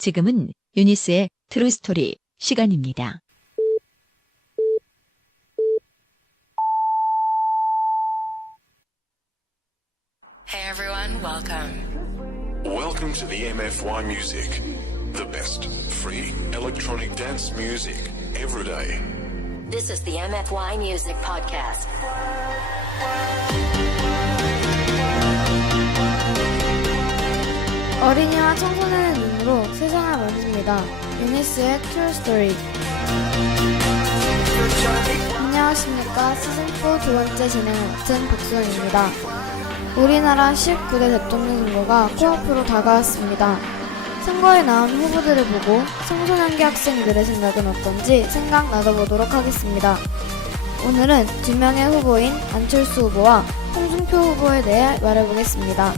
지금은 유니스의 트루스토리 시간입니다. Hey everyone, welcome. Welcome to the MFY Music, the best free electronic dance music every day. This is the MFY Music Podcast. 어린이와 청소년의 눈으로 세상을 만집니다. 유니스의 트루 스토리. 안녕하십니까. 시즌4 두 번째 진행을 맡은 박수원입니다. 우리나라 19대 대통령 선거가 코앞으로 다가왔습니다. 선거에 나온 후보들을 보고 청소년기 학생들의 생각은 어떤지 생각 나눠보도록 하겠습니다. 오늘은 두 명의 후보인 안철수 후보와 홍준표 후보에 대해 말해보겠습니다.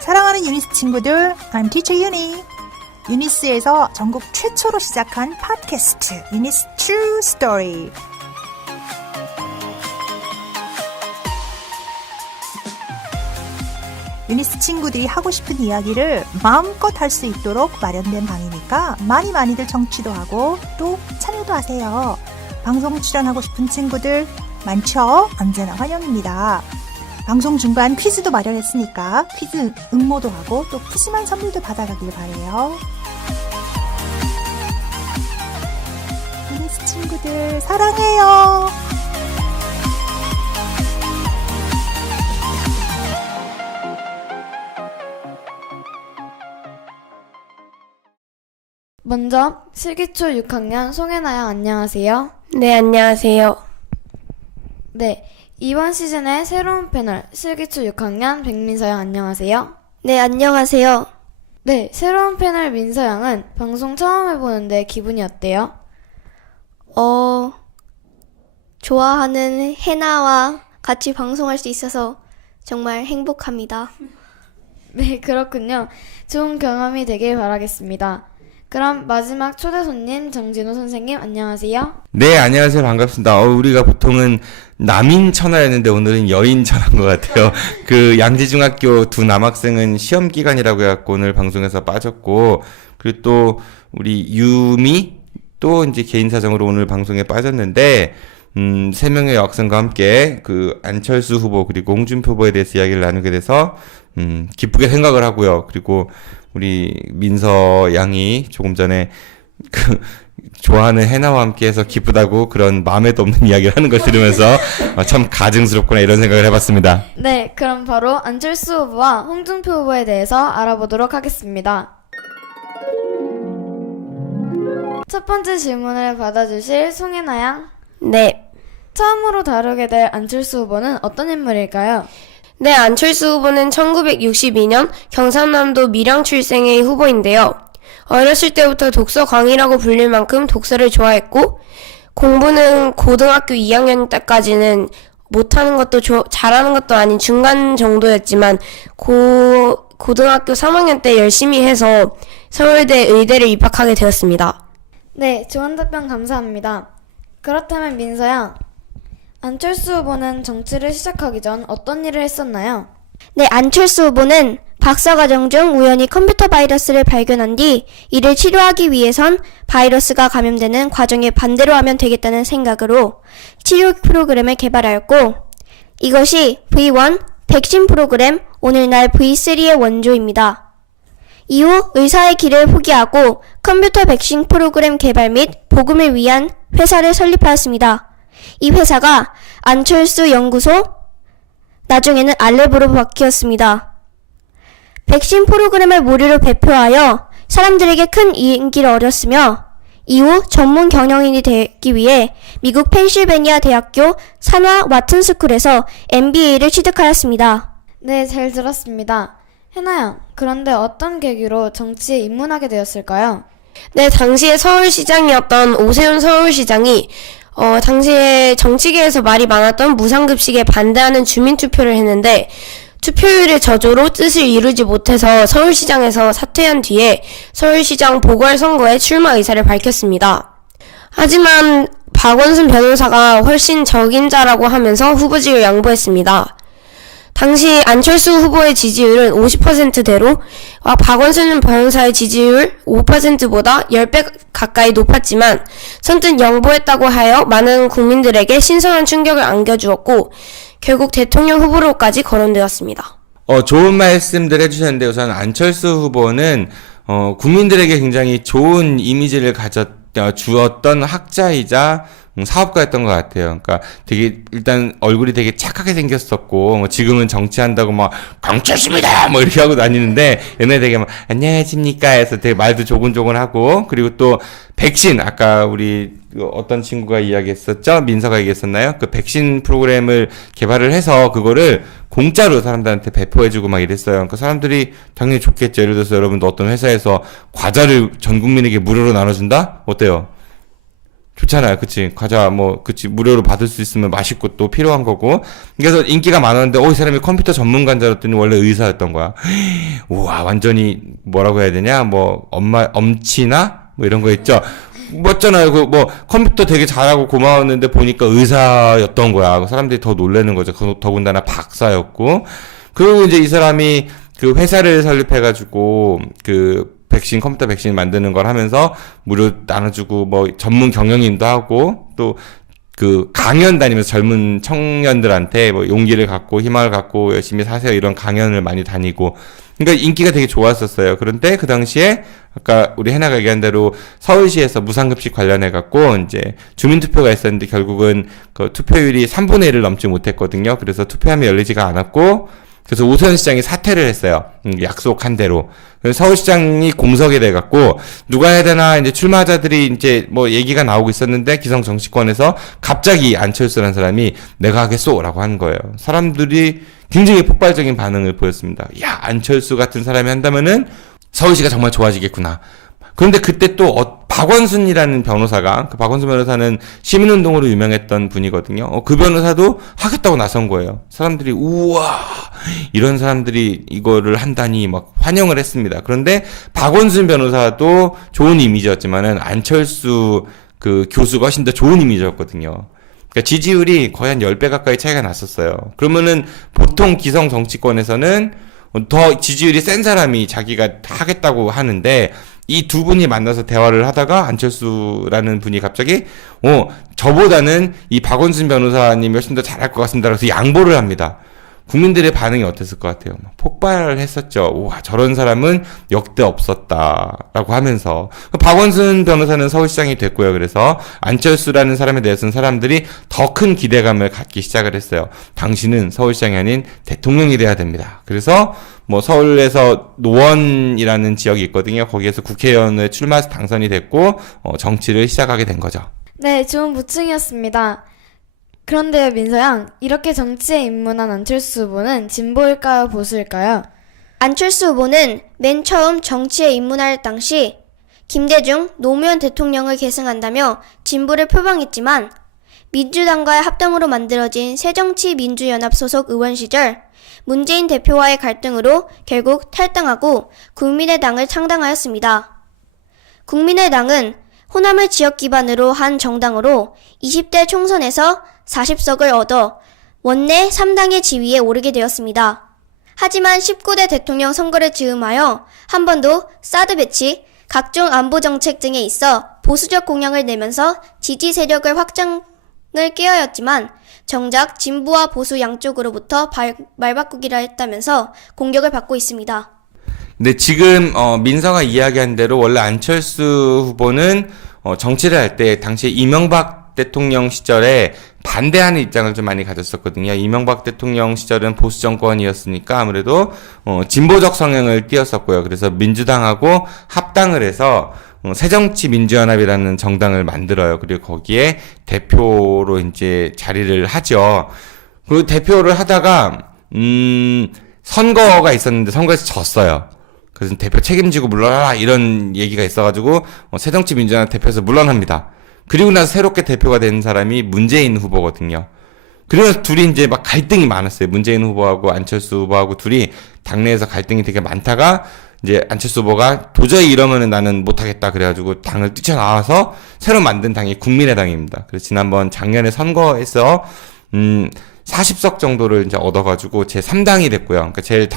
사랑하는 유니스 친구들, I'm Teacher Uni. 유니스에서 전국 최초로 시작한 팟캐스트 유니스 True Story. 유니스 친구들이 하고 싶은 이야기를 마음껏 할 수 있도록 마련된 방이니까 많이들 청취도 하고 또 참여도 하세요. 방송 출연하고 싶은 친구들 많죠? 언제나 환영입니다. 방송 중간 퀴즈도 마련했으니까 퀴즈 응모도 하고 또 푸짐한 선물도 받아가길 바래요. 유니스 친구들 사랑해요. 먼저 실기초 6학년 송혜나 양 안녕하세요. 네, 안녕하세요. 네, 이번 시즌의 새로운 패널 실기초 6학년 백민서 양 안녕하세요. 네, 안녕하세요. 네, 새로운 패널 민서 양은 방송 처음 해보는데 기분이 어때요? 좋아하는 해나와 같이 방송할 수 있어서 정말 행복합니다. 네, 그렇군요. 좋은 경험이 되길 바라겠습니다. 그럼 마지막 초대 손님 정진호 선생님 안녕하세요. 네, 안녕하세요. 반갑습니다. 우리가 보통은 남인천하였는데 오늘은 여인천한 것 같아요. 그 양지중학교 두 남학생은 시험 기간이라고 해갖고 오늘 방송에서 빠졌고, 그리고 또 우리 유미 또 이제 개인 사정으로 오늘 방송에 빠졌는데, 세 명의 여학생과 함께 그 안철수 후보 그리고 홍준표 후보에 대해서 이야기를 나누게 돼서 기쁘게 생각을 하고요. 그리고 우리 민서 양이 조금 전에 그 좋아하는 해나와 함께해서 기쁘다고 그런 마음에도 없는 이야기를 하는 걸 들으면서 참 가증스럽구나 이런 생각을 해봤습니다. 네, 그럼 바로 안철수 후보와 홍준표 후보에 대해서 알아보도록 하겠습니다. 첫 번째 질문을 받아주실 송혜나 양. 네. 처음으로 다루게 될 안철수 후보는 어떤 인물일까요? 네, 안철수 후보는 1962년 경상남도 밀양 출생의 후보인데요. 어렸을 때부터 독서광이라고 불릴 만큼 독서를 좋아했고, 공부는 고등학교 2학년 때까지는 못하는 것도 잘하는 것도 아닌 중간 정도였지만, 고등학교 3학년 때 열심히 해서 서울대 의대를 입학하게 되었습니다. 네, 좋은 답변 감사합니다. 그렇다면 민서 양, 안철수 후보는 정치를 시작하기 전 어떤 일을 했었나요? 네, 안철수 후보는 박사과정 중 우연히 컴퓨터 바이러스를 발견한 뒤 이를 치료하기 위해선 바이러스가 감염되는 과정에 반대로 하면 되겠다는 생각으로 치료 프로그램을 개발하였고, 이것이 V1 백신 프로그램, 오늘날 V3의 원조입니다. 이후 의사의 길을 포기하고 컴퓨터 백신 프로그램 개발 및 보급을 위한 회사를 설립하였습니다. 이 회사가 안철수 연구소, 나중에는 알레브로 바뀌었습니다. 백신 프로그램을 무료로 배포하여 사람들에게 큰 인기를 얻었으며, 이후 전문 경영인이 되기 위해 미국 펜실베니아 대학교 산하 와튼스쿨에서 MBA를 취득하였습니다. 네, 잘 들었습니다. 해나 양, 그런데 어떤 계기로 정치에 입문하게 되었을까요? 네, 당시에 서울시장이었던 오세훈 서울시장이 당시에 정치계에서 말이 많았던 무상급식에 반대하는 주민투표를 했는데 투표율의 저조로 뜻을 이루지 못해서 서울시장에서 사퇴한 뒤에 서울시장 보궐선거에 출마 의사를 밝혔습니다. 하지만 박원순 변호사가 훨씬 적임자라고 하면서 후보직을 양보했습니다. 당시 안철수 후보의 지지율은 50%대로 박원순 변호사의 지지율 5%보다 10배 가까이 높았지만 선뜻 양보했다고 하여 많은 국민들에게 신선한 충격을 안겨주었고 결국 대통령 후보로까지 거론되었습니다. 좋은 말씀들 해주셨는데 우선 안철수 후보는 국민들에게 굉장히 좋은 이미지를 주었던 학자이자 사업가였던 것 같아요. 그러니까 되게 일단 얼굴이 되게 착하게 생겼었고 뭐 지금은 정치한다고 막 강철수입니다 뭐 이렇게 하고 다니는데 옛날에 되게 막 안녕하십니까 해서 되게 말도 조곤조곤하고 그리고 또 백신 아까 우리 어떤 친구가 이야기했었죠? 민서가 얘기했었나요? 그 백신 프로그램을 개발을 해서 그거를 공짜로 사람들한테 배포해주고 막 이랬어요. 그 사람들이 당연히 좋겠죠. 예를 들어서 여러분도 어떤 회사에서 과자를 전 국민에게 무료로 나눠준다? 어때요? 좋잖아요. 그치? 과자, 무료로 받을 수 있으면 맛있고 또 필요한 거고. 그래서 인기가 많았는데, 이 사람이 컴퓨터 전문가인 줄 알았더니 원래 의사였던 거야. 우와, 완전히, 뭐라고 해야 되냐? 엄치나? 이런 거 있죠? 맞잖아요. 컴퓨터 되게 잘하고 고마웠는데 보니까 의사였던 거야. 사람들이 더 놀라는 거죠. 더군다나 박사였고. 그리고 이제 이 사람이 그 회사를 설립해가지고, 컴퓨터 백신 만드는 걸 하면서 무료 나눠주고, 전문 경영인도 하고, 또, 강연 다니면서 젊은 청년들한테 용기를 갖고, 희망을 갖고, 열심히 사세요. 이런 강연을 많이 다니고. 그러니까 인기가 되게 좋았었어요. 그런데 그 당시에, 아까 우리 해나가 얘기한 대로 서울시에서 무상급식 관련해갖고, 이제 주민투표가 있었는데 결국은 그 투표율이 3분의 1을 넘지 못했거든요. 그래서 투표함이 열리지가 않았고, 그래서 오세훈 시장이 사퇴를 했어요. 약속한 대로. 그래서 서울시장이 공석이 돼갖고, 누가 해야 되나, 이제 출마자들이 이제 얘기가 나오고 있었는데, 기성 정치권에서 갑자기 안철수라는 사람이 내가 하겠소! 라고 하는 거예요. 사람들이 굉장히 폭발적인 반응을 보였습니다. 야, 안철수 같은 사람이 한다면은 서울시가 정말 좋아지겠구나. 그런데 그때 또 박원순이라는 변호사가 그 박원순 변호사는 시민운동으로 유명했던 분이거든요. 그 변호사도 하겠다고 나선 거예요. 사람들이 우와 이런 사람들이 이거를 한다니 막 환영을 했습니다. 그런데 박원순 변호사도 좋은 이미지였지만은 안철수 그 교수가 훨씬 더 좋은 이미지였거든요. 그러니까 지지율이 거의 한 10배 가까이 차이가 났었어요. 그러면은 보통 기성 정치권에서는 더 지지율이 센 사람이 자기가 하겠다고 하는데 이 두 분이 만나서 대화를 하다가 안철수라는 분이 갑자기 저보다는 이 박원순 변호사님이 훨씬 더 잘할 것 같습니다. 그래서 양보를 합니다. 국민들의 반응이 어땠을 것 같아요? 폭발을 했었죠. 우와, 저런 사람은 역대 없었다라고 하면서 박원순 변호사는 서울시장이 됐고요. 그래서 안철수라는 사람에 대해서는 사람들이 더 큰 기대감을 갖기 시작을 했어요. 당신은 서울시장이 아닌 대통령이 돼야 됩니다. 그래서 서울에서 노원이라는 지역이 있거든요. 거기에서 국회의원을 출마해서 당선이 됐고 정치를 시작하게 된 거죠. 네, 좋은 보충이었습니다. 그런데 민서양, 이렇게 정치에 입문한 안철수 후보는 진보일까요, 보수일까요? 안철수 후보는 맨 처음 정치에 입문할 당시 김대중, 노무현 대통령을 계승한다며 진보를 표방했지만 민주당과의 합당으로 만들어진 새정치민주연합 소속 의원 시절 문재인 대표와의 갈등으로 결국 탈당하고 국민의당을 창당하였습니다. 국민의당은 호남을 지역 기반으로 한 정당으로 20대 총선에서 40석을 얻어 원내 3당의 지위에 오르게 되었습니다. 하지만 19대 대통령 선거를 즈음하여 한 번도 사드 배치, 각종 안보 정책 등에 있어 보수적 공약을 내면서 지지 세력을 확장을 꾀하였지만 정작 진보와 보수 양쪽으로부터 말바꾸기라 했다면서 공격을 받고 있습니다. 근데 지금 민서가 이야기한 대로 원래 안철수 후보는 정치를 할 때 당시에 이명박 대통령 시절에 반대하는 입장을 좀 많이 가졌었거든요. 이명박 대통령 시절은 보수 정권이었으니까 아무래도 진보적 성향을 띄었었고요. 그래서 민주당하고 합당을 해서 새정치민주연합이라는 정당을 만들어요. 그리고 거기에 대표로 이제 자리를 하죠. 그리고 대표를 하다가 선거가 있었는데 선거에서 졌어요. 그래서 대표 책임지고 물러나라 이런 얘기가 있어가지고 새정치민주연합 대표에서 물러납니다. 그리고 나서 새롭게 대표가 된 사람이 문재인 후보거든요. 그래서 둘이 이제 막 갈등이 많았어요. 문재인 후보하고 안철수 후보하고 둘이 당내에서 갈등이 되게 많다가 이제 안철수 후보가 도저히 이러면은 나는 못하겠다 그래가지고 당을 뛰쳐나와서 새로 만든 당이 국민의당입니다. 그래서 지난번 작년에 선거에서 40석 정도를 이제 얻어가지고 제 3당이 됐고요. 그러니까 제일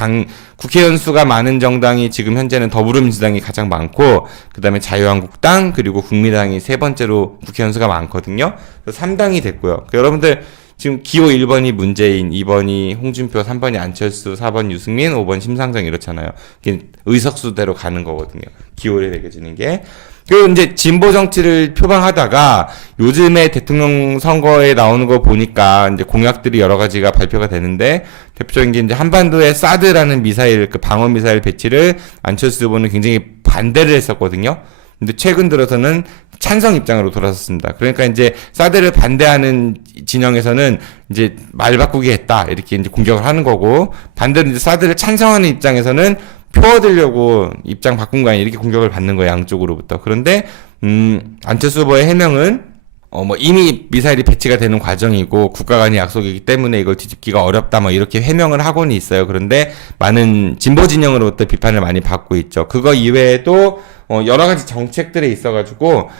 국회의원 수가 많은 정당이 지금 현재는 더불어민주당이 가장 많고, 그 다음에 자유한국당, 그리고 국민의당이 세 번째로 국회의원 수가 많거든요. 그래서 3당이 됐고요. 그러니까 여러분들 지금 기호 1번이 문재인, 2번이 홍준표, 3번이 안철수, 4번 유승민, 5번 심상정 이렇잖아요. 이게 의석수대로 가는 거거든요. 기호를 매겨지는 게. 그리고 이제 진보 정치를 표방하다가 요즘에 대통령 선거에 나오는 거 보니까 이제 공약들이 여러 가지가 발표가 되는데, 대표적인 게 이제 한반도에 사드라는 미사일, 그 방어 미사일 배치를 안철수 후보는 굉장히 반대를 했었거든요. 근데 최근 들어서는 찬성 입장으로 돌아섰습니다. 그러니까 이제 사드를 반대하는 진영에서는 이제 말 바꾸기 했다 이렇게 이제 공격을 하는 거고, 반대로 이제 사드를 찬성하는 입장에서는 표 얻으려고 입장 바꾼 거 아니야 이렇게 공격을 받는 거예요, 양쪽으로부터. 그런데 안철수 후보의 해명은 이미 미사일이 배치가 되는 과정이고 국가 간의 약속이기 때문에 이걸 뒤집기가 어렵다 이렇게 해명을 하고는 있어요. 그런데 많은 진보 진영으로부터 비판을 많이 받고 있죠. 그거 이외에도 여러 가지 정책들에 있어가지고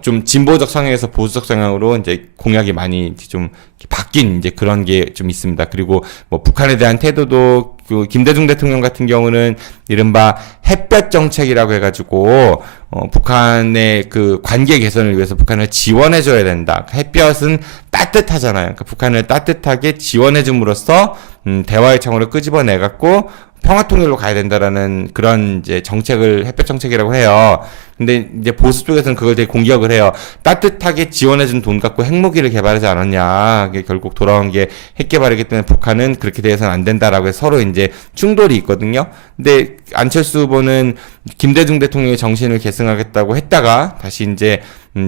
좀 진보적 성향에서 보수적 성향으로 이제 공약이 많이 좀 바뀐 이제 그런 게 좀 있습니다. 그리고 북한에 대한 태도도 그 김대중 대통령 같은 경우는 이른바 햇볕 정책이라고 해가지고 북한의 그 관계 개선을 위해서 북한을 지원해줘야 된다. 햇볕은 따뜻하잖아요. 그러니까 북한을 따뜻하게 지원해줌으로써 대화의 창으로 끄집어내갖고 평화통일로 가야 된다라는 그런 이제 정책을 햇볕 정책이라고 해요. 근데 이제 보수 쪽에서는 그걸 되게 공격을 해요. 따뜻하게 지원해준 돈 갖고 핵무기를 개발하지 않았냐. 그게 결국 돌아온 게 핵 개발이기 때문에 북한은 그렇게 돼서는 안 된다라고 해서 서로 이제 충돌이 있거든요. 근데 안철수 후보는 김대중 대통령의 정신을 계승하겠다고 했다가 다시 이제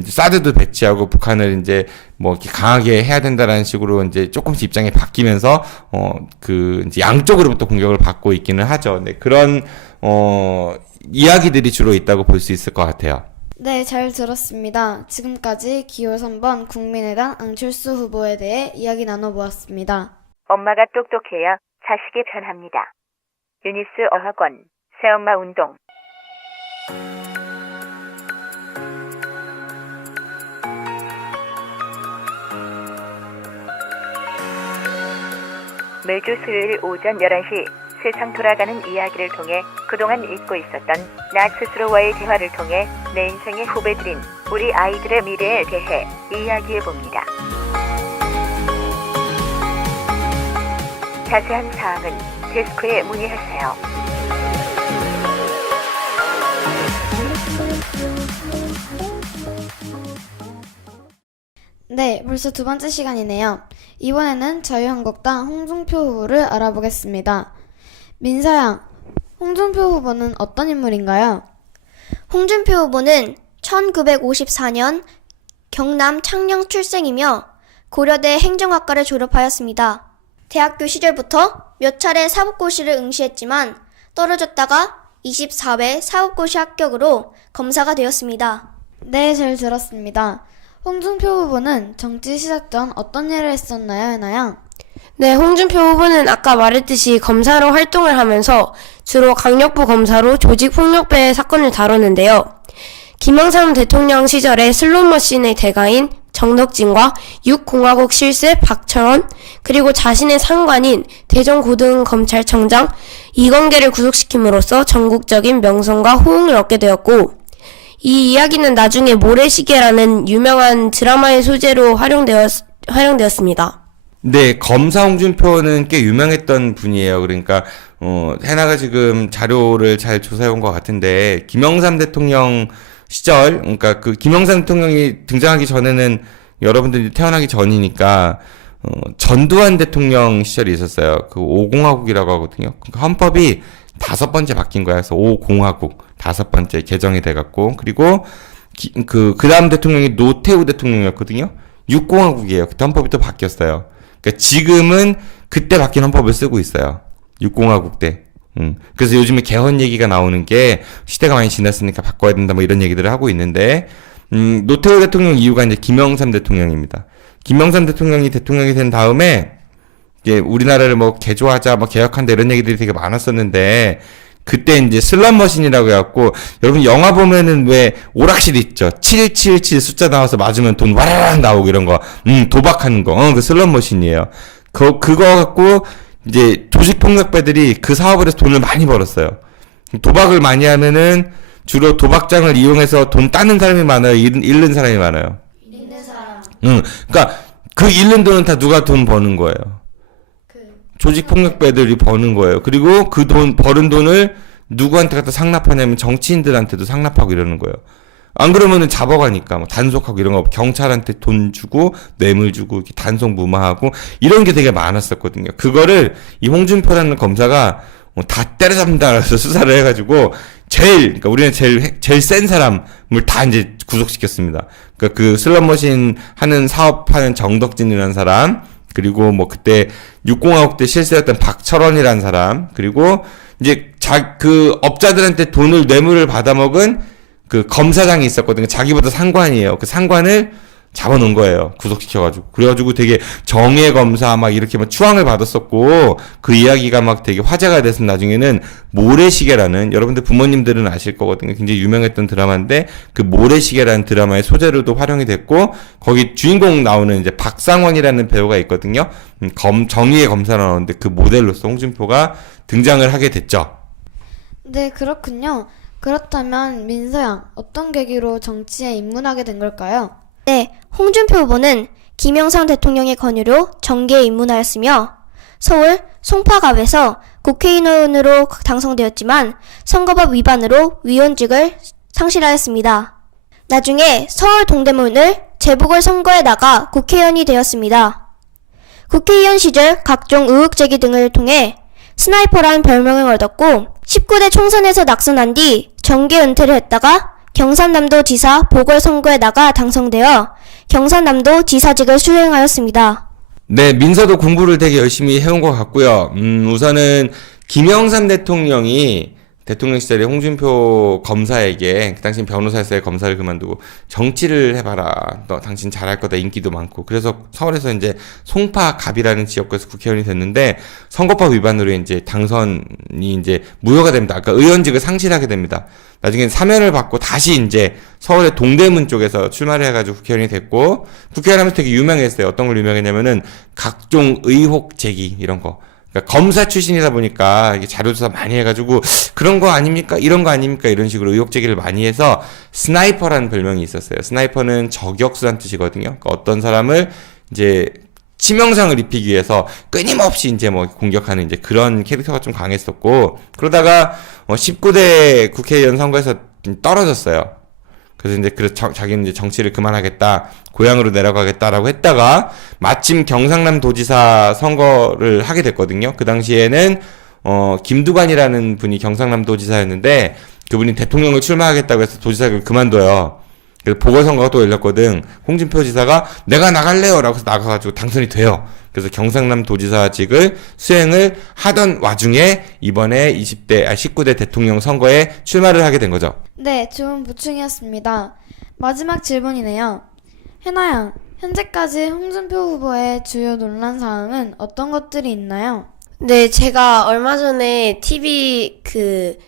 사드도 배치하고 북한을 이제 이렇게 강하게 해야 된다라는 식으로 이제 조금씩 입장이 바뀌면서 이제 양쪽으로부터 공격을 받고 있기는 하죠. 네, 그런 이야기들이 주로 있다고 볼 수 있을 것 같아요. 네, 잘 들었습니다. 지금까지 기호 3번 국민의당 안철수 후보에 대해 이야기 나눠보았습니다. 엄마가 똑똑해야 자식이 편합니다. 유니스 어학원 새엄마 운동. 매주 수요일 오전 11시 세상 돌아가는 이야기를 통해 그동안 잊고 있었던 나 스스로와의 대화를 통해 내 인생의 후배들인 우리 아이들의 미래에 대해 이야기해봅니다. 자세한 사항은 데스크에 문의하세요. 네, 벌써 두 번째 시간이네요. 이번에는 자유한국당 홍준표 후보를 알아보겠습니다. 민서양, 홍준표 후보는 어떤 인물인가요? 홍준표 후보는 1954년 경남 창녕 출생이며 고려대 행정학과를 졸업하였습니다. 대학교 시절부터 몇 차례 사법고시를 응시했지만 떨어졌다가 24회 사법고시 합격으로 검사가 되었습니다. 네, 잘 들었습니다. 홍준표 후보는 정치 시작 전 어떤 일을 했었나요, 해나양? 네, 홍준표 후보는 아까 말했듯이 검사로 활동을 하면서 주로 강력부 검사로 조직폭력배 사건을 다뤘는데요. 김영삼 대통령 시절에 슬롯머신의 대가인 정덕진과 6공화국 실세 박철원, 그리고 자신의 상관인 대전고등검찰청장 이건계를 구속시킴으로써 전국적인 명성과 호응을 얻게 되었고, 이 이야기는 나중에 모래시계라는 유명한 드라마의 소재로 활용되었습니다. 네, 검사 홍준표는 꽤 유명했던 분이에요. 그러니까 해나가 지금 자료를 잘 조사해온 것 같은데, 김영삼 대통령 시절, 그러니까 그 김영삼 대통령이 등장하기 전에는 여러분들이 태어나기 전이니까 전두환 대통령 시절이 있었어요. 그 5공화국이라고 하거든요. 그러니까 헌법이 5번째 바뀐 거야. 그래서 5공화국 5번째 개정이 돼갖고, 그리고 그 다음 대통령이 노태우 대통령이었거든요. 6공화국이에요. 그때 헌법이 또 바뀌었어요. 그러니까 지금은 그때 바뀐 헌법을 쓰고 있어요. 6공화국 때. 그래서 요즘에 개헌 얘기가 나오는 게 시대가 많이 지났으니까 바꿔야 된다 이런 얘기들을 하고 있는데, 노태우 대통령 이후가 이제 김영삼 대통령입니다. 김영삼 대통령이 대통령이 된 다음에 이제 우리나라를 뭐 개조하자, 뭐 개혁한다 이런 얘기들이 되게 많았었는데 그때 이제 슬롯머신이라고 해갖고 여러분 영화 보면은 왜 오락실 있죠. 777 숫자 나와서 맞으면 돈 와라락 나오고 이런 거. 도박하는 거. 그 슬롯머신이에요. 그거 갖고 이제 조직폭력배들이 그 사업을 해서 돈을 많이 벌었어요. 도박을 많이 하면은 주로 도박장을 이용해서 돈 따는 사람이 많아요. 잃는 사람이 많아요. 있는 사람. 그러니까 그 잃는 돈은 다 누가 돈 버는 거예요. 조직폭력배들이 버는 거예요. 그리고 그 돈, 버는 돈을 누구한테 갖다 상납하냐면 정치인들한테도 상납하고 이러는 거예요. 안 그러면은 잡아가니까, 뭐 단속하고 이런 거, 경찰한테 돈 주고, 뇌물 주고, 이렇게 단속 무마하고, 이런 게 되게 많았었거든요. 그거를 이 홍준표라는 검사가 다 때려잡는다 그래서 수사를 해가지고, 그러니까 우리는 제일 센 사람을 다 이제 구속시켰습니다. 그러니까 그 슬롯머신 하는 사업하는 정덕진이라는 사람, 그리고 뭐 그때 6공화국 때 실세였던 박철원이라는 사람, 그리고 이제 그 업자들한테 돈을 뇌물을 받아먹은 그 검사장이 있었거든요. 자기보다 상관이에요. 그 상관을 잡아놓은 거예요. 구속시켜가지고. 그래가지고 되게 정예 검사 막 이렇게 막 추앙을 받았었고, 그 이야기가 막 되게 화제가 돼서 나중에는 모래시계라는, 여러분들 부모님들은 아실 거거든요. 굉장히 유명했던 드라마인데, 그 모래시계라는 드라마의 소재로도 활용이 됐고, 거기 주인공 나오는 이제 박상원이라는 배우가 있거든요. 정의의 검사로 나오는데 그 모델로서 홍준표가 등장을 하게 됐죠. 네, 그렇군요. 그렇다면 민서양, 어떤 계기로 정치에 입문하게 된 걸까요? 네, 홍준표 후보는 김영삼 대통령의 권유로 정계에 입문하였으며 서울 송파갑에서 국회의원으로 당선되었지만 선거법 위반으로 위원직을 상실하였습니다. 나중에 서울 동대문을 재보궐선거에 나가 국회의원이 되었습니다. 국회의원 시절 각종 의혹 제기 등을 통해 스나이퍼란 별명을 얻었고 19대 총선에서 낙선한 뒤 정계 은퇴를 했다가 경상남도 지사 보궐선거에 나가 당선되어 경상남도 지사직을 수행하였습니다. 네, 민서도 공부를 되게 열심히 해온 것 같고요. 우선은 김영삼 대통령이 대통령 시절에 홍준표 검사에게, 그 당시 변호사였어요. 검사를 그만두고 정치를 해봐라. 너 당신 잘할 거다. 인기도 많고. 그래서 서울에서 이제 송파갑이라는 지역구에서 국회의원이 됐는데 선거법 위반으로 이제 당선이 이제 무효가 됩니다. 그러니까 의원직을 상실하게 됩니다. 나중엔 사면을 받고 다시 이제 서울의 동대문 쪽에서 출마를 해가지고 국회의원이 됐고, 국회의원 하면서 되게 유명했어요. 어떤 걸 유명했냐면은 각종 의혹 제기 이런 거. 그러니까 검사 출신이다 보니까 이게 자료조사 많이 해가지고 그런 거 아닙니까? 이런 거 아닙니까? 이런 식으로 의혹 제기를 많이 해서 스나이퍼라는 별명이 있었어요. 스나이퍼는 저격수란 뜻이거든요. 그러니까 어떤 사람을 이제 치명상을 입히기 위해서 끊임없이 이제 뭐 공격하는 이제 그런 캐릭터가 좀 강했었고, 그러다가 19대 국회의원 선거에서 떨어졌어요. 그래서 이제 자기는 이제 정치를 그만하겠다, 고향으로 내려가겠다라고 했다가 마침 경상남 도지사 선거를 하게 됐거든요. 그 당시에는 김두관이라는 분이 경상남 도지사였는데 그분이 대통령을 출마하겠다고 해서 도지사를 그만둬요. 그래서 보궐선거가 또 열렸거든. 홍준표 지사가 내가 나갈래요 라고 해서 나가가지고 당선이 돼요. 그래서 경상남 도지사직을 수행을 하던 와중에 이번에 19대 대통령 선거에 출마를 하게 된 거죠. 네, 좋은 보충이었습니다. 마지막 질문이네요. 해나양, 현재까지 홍준표 후보의 주요 논란 사항은 어떤 것들이 있나요? 네, 제가 얼마 전에 TV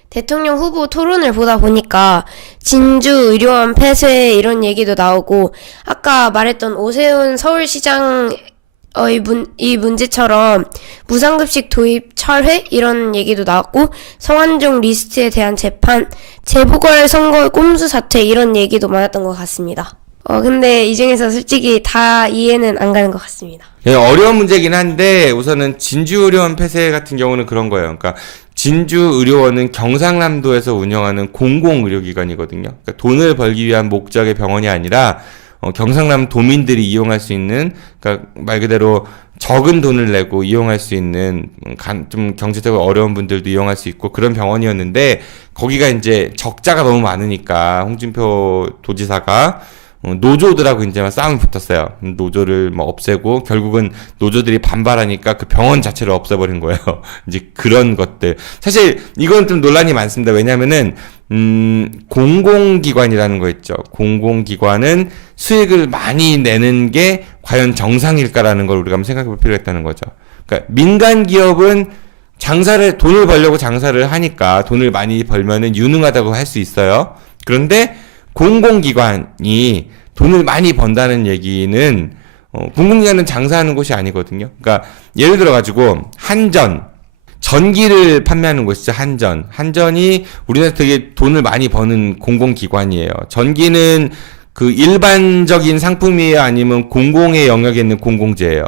대통령 후보 토론을 보다 보니까 진주 의료원 폐쇄 이런 얘기도 나오고, 아까 말했던 오세훈 서울시장 이 문제처럼 무상급식 도입 철회 이런 얘기도 나왔고, 성완종 리스트에 대한 재판, 재보궐선거 꼼수 사퇴 이런 얘기도 많았던 것 같습니다. 근데 이 중에서 솔직히 다 이해는 안 가는 것 같습니다. 예, 어려운 문제긴 한데 우선은 진주의료원 폐쇄 같은 경우는 그런 거예요. 그러니까 진주의료원은 경상남도에서 운영하는 공공의료기관이거든요. 그러니까 돈을 벌기 위한 목적의 병원이 아니라 경상남 도민들이 이용할 수 있는, 그러니까 말 그대로 적은 돈을 내고 이용할 수 있는 좀 경제적으로 어려운 분들도 이용할 수 있고 그런 병원이었는데, 거기가 이제 적자가 너무 많으니까 홍준표 도지사가 노조들하고 이제 막 싸움이 붙었어요. 노조를 뭐 없애고 결국은 노조들이 반발하니까 그 병원 자체를 없애버린 거예요. 이제 그런 것들. 사실 이건 좀 논란이 많습니다. 왜냐면은 공공기관이라는 거 있죠. 공공기관은 수익을 많이 내는 게 과연 정상일까라는 걸 우리가 한번 생각해 볼 필요가 있다는 거죠. 그러니까 민간 기업은 돈을 벌려고 장사를 하니까 돈을 많이 벌면은 유능하다고 할 수 있어요. 그런데 공공기관이 돈을 많이 번다는 얘기는 공공기관은 장사하는 곳이 아니거든요. 그러니까 예를 들어 가지고 전기를 판매하는 곳이죠. 한전이 우리나라에서 되게 돈을 많이 버는 공공기관이에요. 전기는 그 일반적인 상품이에요, 아니면 공공의 영역에 있는 공공재예요?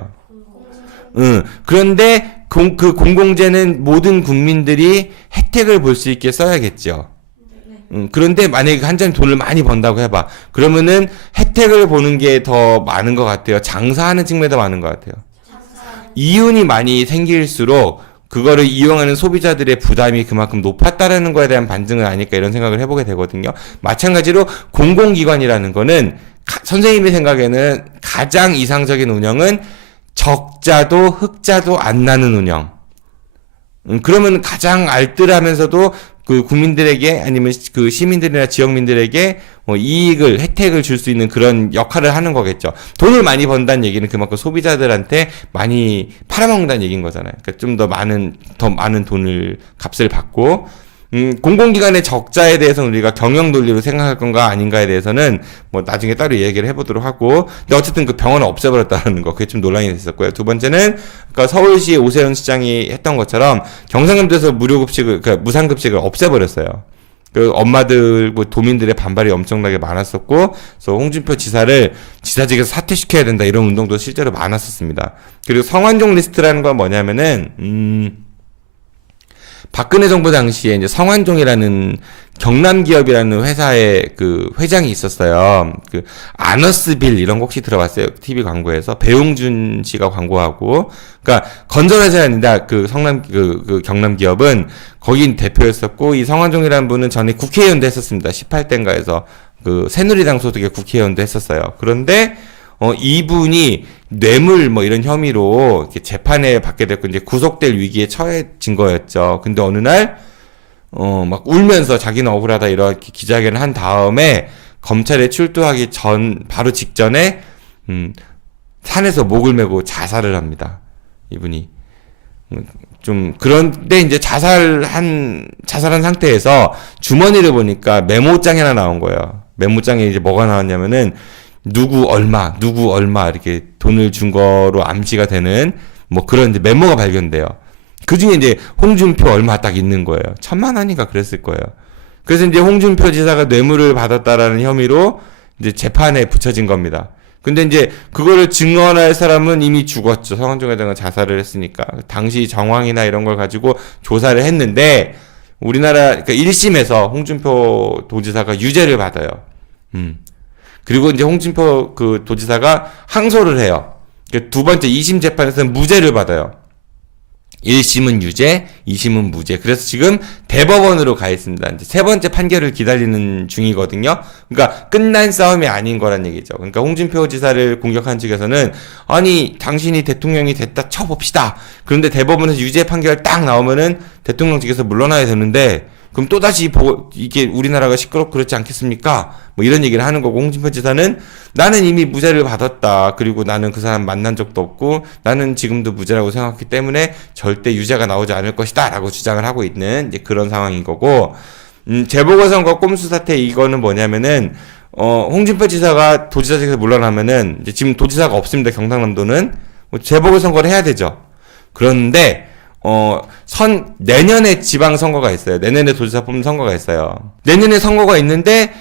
그런데 그 공공재는 모든 국민들이 혜택을 볼 수 있게 써야겠죠. 그런데 만약에 한전이 돈을 많이 번다고 해봐. 그러면은 혜택을 보는 게 더 많은 것 같아요. 장사하는 측면이 더 많은 것 같아요. 이윤이 많이 생길수록 그거를 이용하는 소비자들의 부담이 그만큼 높았다라는 거에 대한 반증은 아닐까 이런 생각을 해보게 되거든요. 마찬가지로 공공기관이라는 거는 선생님의 생각에는 가장 이상적인 운영은 적자도 흑자도 안 나는 운영. 그러면 가장 알뜰하면서도 그 국민들에게 아니면 그 시민들이나 지역민들에게 혜택을 줄 수 있는 그런 역할을 하는 거겠죠. 돈을 많이 번다는 얘기는 그만큼 소비자들한테 많이 팔아먹는다는 얘기인 거잖아요. 그러니까 좀 더 많은 값을 받고, 공공기관의 적자에 대해서는 우리가 경영 논리로 생각할 건가 아닌가에 대해서는 뭐 나중에 따로 얘기를 해보도록 하고, 근데 어쨌든 그 병원을 없애버렸다는 거, 그게 좀 논란이 됐었고요. 두 번째는, 그러니까 서울시 오세훈 시장이 했던 것처럼 경상남도에서 그러니까 무상급식을 없애버렸어요. 그 엄마들, 도민들의 반발이 엄청나게 많았었고, 그래서 홍준표 지사직에서 사퇴시켜야 된다 이런 운동도 실제로 많았었습니다. 그리고 성완종 리스트라는 건 뭐냐면은, 박근혜 정부 당시에 이제 성완종이라는 경남기업이라는 회사의 그 회장이 있었어요. 그 아너스빌 이런 거 혹시 들어봤어요? TV 광고에서 배용준 씨가 광고하고, 그러니까 건설회사가 아니라 그 경남기업은 거기 대표였었고, 이 성완종이라는 분은 전에 국회의원도 했었습니다. 18대인가에서 그 새누리당 소속의 국회의원도 했었어요. 그런데 이분이 뇌물 이런 혐의로 이렇게 재판에 받게 됐고 이제 구속될 위기에 처해진 거였죠. 근데 어느 날 막 울면서 자기는 억울하다 이렇게 기자회견을 한 다음에 검찰에 출두하기 바로 직전에 산에서 목을 메고 자살을 합니다. 이분이. 그런데 이제 자살한 상태에서 주머니를 보니까 메모장이 하나 나온 거예요. 메모장에 이제 뭐가 나왔냐면은 누구 얼마 이렇게 돈을 준 거로 암시가 되는 그런 이제 메모가 발견돼요. 그 중에 이제 홍준표 얼마 딱 있는 거예요. 1,000만 원인가 그랬을 거예요. 그래서 이제 홍준표 지사가 뇌물을 받았다라는 혐의로 이제 재판에 붙여진 겁니다. 근데 이제 그거를 증언할 사람은 이미 죽었죠. 성완종 회장은 자살을 했으니까. 당시 정황이나 이런 걸 가지고 조사를 했는데 우리나라 그러니까 1심에서 홍준표 도지사가 유죄를 받아요. 그리고 이제 홍준표 그 도지사가 항소를 해요. 두 번째 2심 재판에서는 무죄를 받아요. 1심은 유죄, 2심은 무죄. 그래서 지금 대법원으로 가 있습니다. 이제 세 번째 판결을 기다리는 중이거든요. 그러니까 끝난 싸움이 아닌 거란 얘기죠. 그러니까 홍준표 지사를 공격한 측에서는 아니 당신이 대통령이 됐다 쳐봅시다. 그런데 대법원에서 유죄 판결 딱 나오면은 대통령직에서 물러나야 되는데 그럼 또다시 이게 우리나라가 시끄럽고 그렇지 않겠습니까? 이런 얘기를 하는 거고, 홍준표 지사는 나는 이미 무죄를 받았다. 그리고 나는 그 사람 만난 적도 없고 나는 지금도 무죄라고 생각했기 때문에 절대 유죄가 나오지 않을 것이다. 라고 주장을 하고 있는 이제 그런 상황인 거고, 재보궐선거 꼼수 사태 이거는 뭐냐면은, 홍준표 지사가 도지사직에서 물러나면은 이제 지금 도지사가 없습니다. 경상남도는. 재보궐선거를 해야 되죠. 그런데 내년에 지방선거가 있어요. 내년에 도지사 뽑는 선거가 있어요. 내년에 선거가 있는데,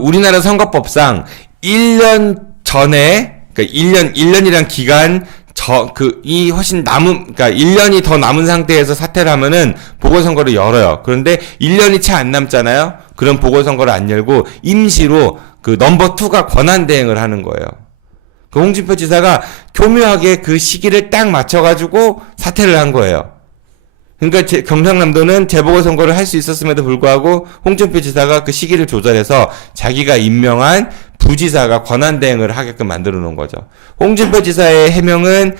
우리나라 선거법상 1년 전에, 그러니까 1년이란 기간, 그러니까 1년이 더 남은 상태에서 사퇴를 하면은 보궐선거를 열어요. 그런데 1년이 채 안 남잖아요? 그럼 보궐선거를 안 열고 임시로 넘버 2가 권한대행을 하는 거예요. 홍준표 지사가 교묘하게 그 시기를 딱 맞춰가지고 사퇴를 한 거예요. 그러니까 경상남도는 재보궐선거를 할 수 있었음에도 불구하고 홍준표 지사가 그 시기를 조절해서 자기가 임명한 부지사가 권한대행을 하게끔 만들어 놓은 거죠. 홍준표 지사의 해명은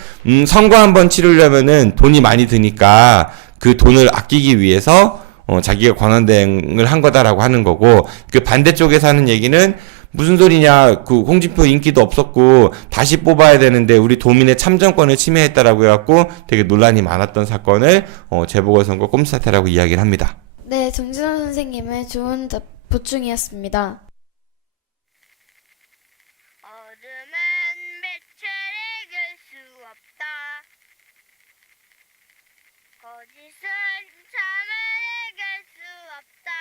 선거 한번 치르려면은 돈이 많이 드니까 그 돈을 아끼기 위해서 자기가 권한대행을 한 거다라고 하는 거고, 그 반대쪽에서 하는 얘기는 무슨 소리냐, 그 홍준표 인기도 없었고 다시 뽑아야 되는데 우리 도민의 참정권을 침해했다라고 해갖고 되게 논란이 많았던 사건을 재보궐선거 꼼수사태라고 이야기를 합니다. 네, 정진원 선생님의 좋은 보충이었습니다. 어둠은 빛을 이길 수 없다. 거짓은 잠을 이길 수 없다.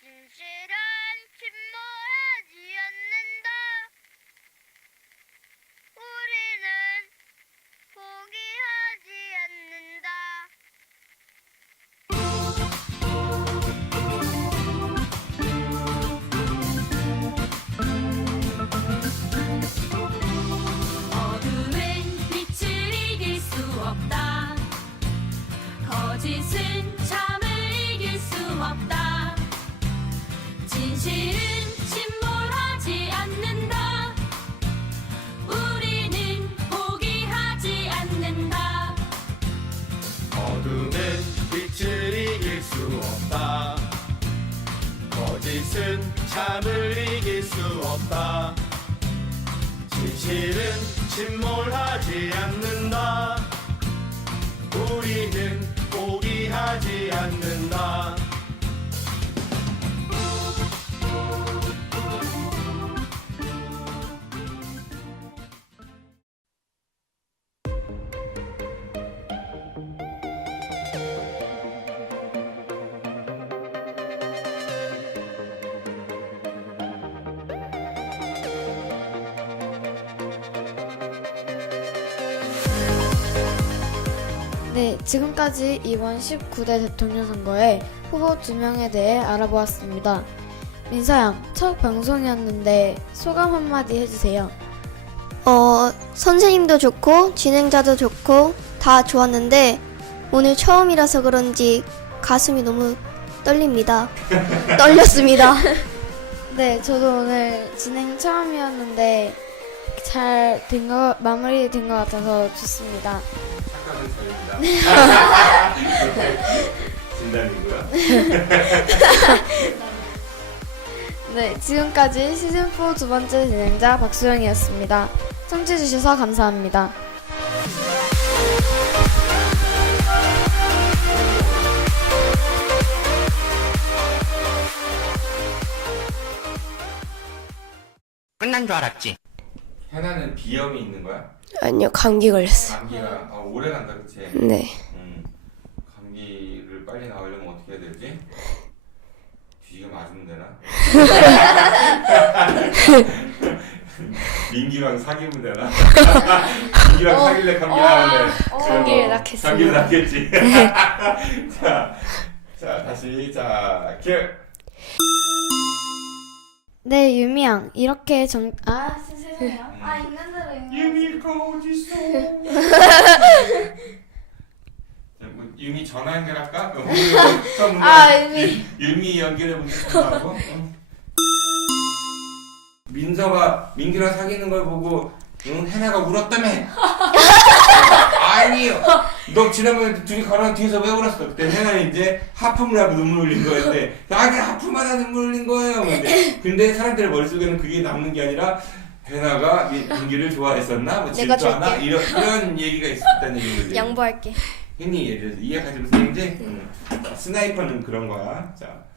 진실은 침몰하지 않는다. 우리는 포기하지 않는다. 어둠은 빛을 이길 수 없다. 거짓은 잠을 이길 수 없다. 진실은 침몰하지 않는다. 우리는 포기하지 않는다. 어둠은 빛을 이길 수 없다. 거짓은 잠을 이길 수 없다. 진실은 침몰하지 않는다. 우리는 포기하지 않는다. 네, 지금까지 이번 19대 대통령 선거의 후보 2명에 대해 알아보았습니다. 민서양, 첫 방송이었는데 소감 한마디 해주세요. 선생님도 좋고 진행자도 좋고 다 좋았는데 오늘 처음이라서 그런지 가슴이 너무 떨립니다. 떨렸습니다. 네, 저도 오늘 진행 처음이었는데 잘 마무리된 것 같아서 좋습니다. 진담이고요. 네, 지금까지 시즌4 두 번째 진행자 박수영이었습니다. 청취해주셔서 감사합니다. 끝난 줄 알았지. 해나는 비염이 있는 거야? 아니요, 감기 걸렸어요. 감기가 오래 간다, 그치? 네. 감기를 빨리 나으려면 어떻게 해야 되지? 뒤지게 맞으면 되나? 민기랑 사귀면 되나? 민기랑 사귈래 감기 나는데 감기를 낳겠습니다. 감기를 낳겠지. 자 다시 기회. 네, 유미양, 이렇게 죄송해요. 있는 대로 유미가 어딨어? 유미 전화 연결할까? 유미 연결해보고 민기랑 사귀는 걸 보고 해나가 울었다며? 아니요. 너 지난번에 둘이 걸어간 뒤에서 왜 울었어? 그때 해나는 이제 하품을 하고 눈물 흘린 거였는데 하품하다 눈물 흘린 거예요. 근데 사람들의 머릿속에는 그게 남는 게 아니라 해나가 민기를 좋아했었나? 뭐 질투하나? 이런 얘기가 있었다는 얘기거든요. 양보할게. 흔히 예를 들어서 이해가지고 선생님이지? 스나이퍼는 그런 거야. 자,